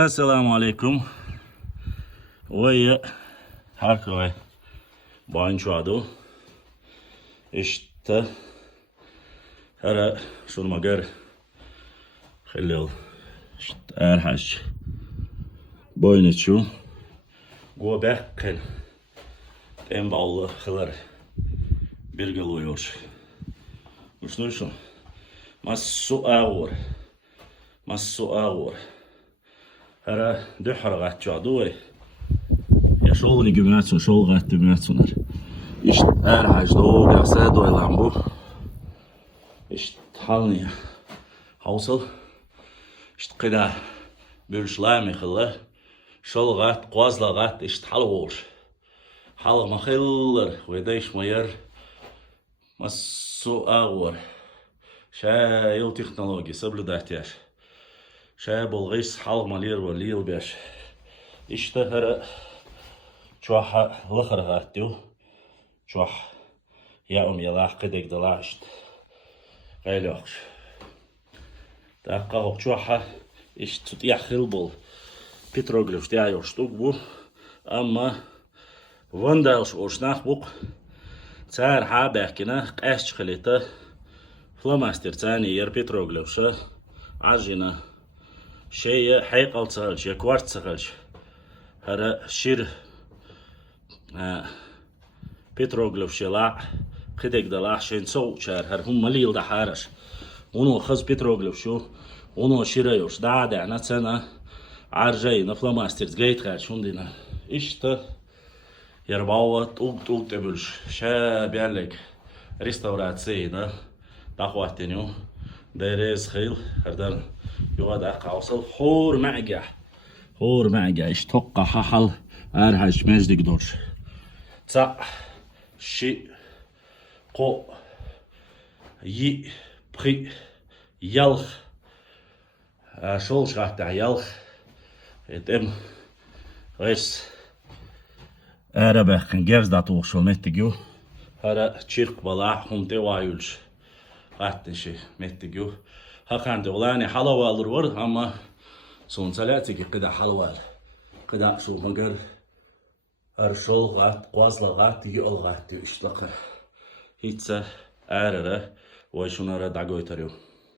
Assalamu alaikum. Vay harkay bançado. İşte هرا شو المجر خليل إشت أرحش بوينتشو جوا بقل تم بالله خلر بيرجلويوش مش نوشو مسو أور هرا دحر قات جادوي يا شغل جمعتون شغل قات جمعتونر إشت أرحش دوغ يحسد ويلامبو İşte halni hausal işte kıda bölüşler mekhala şolgat qazlagat işte halor hal mahiller ve de işmayer masu ağır şayıl teknoloji sabludatyaş şay bolgis hal malir ve lil beş işte her çoha lıkırgat diyor çoh ya yalah kıdak dala işte غيلوش دقة وقشوحة إيش تطيع خلبل بيتروغلوش دايوش توقبو أما وندالش وشناخ بوق تار حابكنا قاش خليته فلاماستر تاني ير بيتروغلوش عجينا شيء حيقل تسالش يكوارت تسالش هذا شير بيتروغلوش يلا خدك دلاه شين سو شار هر هم مليل ده حارش ونو خز بيتروغلو شو ونو شيريوش دا نتسنا عرجي نفلاماسترز جيت خال شوندينا إشتا يرباوت اوك تبلش شا بيالك ريستوراتسينا داخواتينيو ديريز خيل هردان يوغاد اقاوصل خور معجا إش توقع ححل ارهش مجدك دورش تا شي قو ي بري يالخ شولش غاتا يالخ اتم ريس اربخن جرز داتو شول متجو هرا تشيرك بلا هم توايلش غاتشي متجو هاكان دولاني حلوة الور اما سون سلاتي قدا حلوة قدا شو مگر هر شول غات قوازلا غات يول غات اشتاق هيتسا ارره وشونارا داغويتاريو